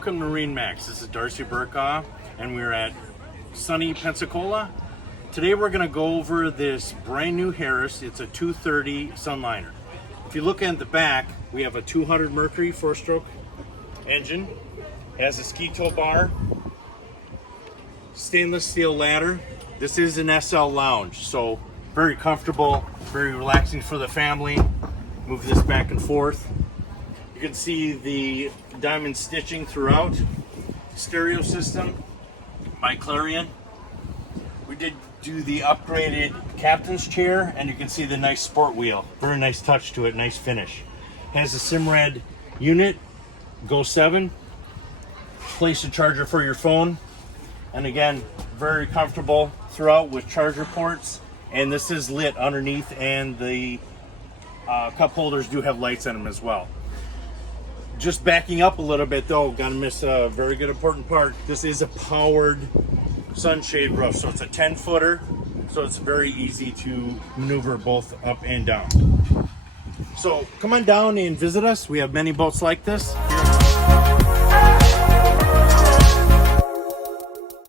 Welcome to MarineMax. This is Darcy Burkaw, and we're at sunny Pensacola. Today we're going to go over this brand new Harris. It's a 230 Sunliner. If you look at the back, we have a 200 Mercury 4-stroke engine. It has a ski tow bar, stainless steel ladder. This is an SL lounge, so very comfortable, very relaxing for the family. Move this back and forth. You can see the diamond stitching throughout. Stereo system by Clarion. We did do the upgraded captain's chair, and you can see the nice sport wheel. Very nice touch to it, nice finish. Has a Simrad unit, Go 7. Place a charger for your phone. And again, very comfortable throughout with charger ports. And this is lit underneath, and the cup holders do have lights on them as well. Just backing up a little bit though, gotta miss a very good important part. This is a powered sunshade roof, so it's a 10-footer, so it's very easy to maneuver both up and down. So come on down and visit us. We have many boats like this.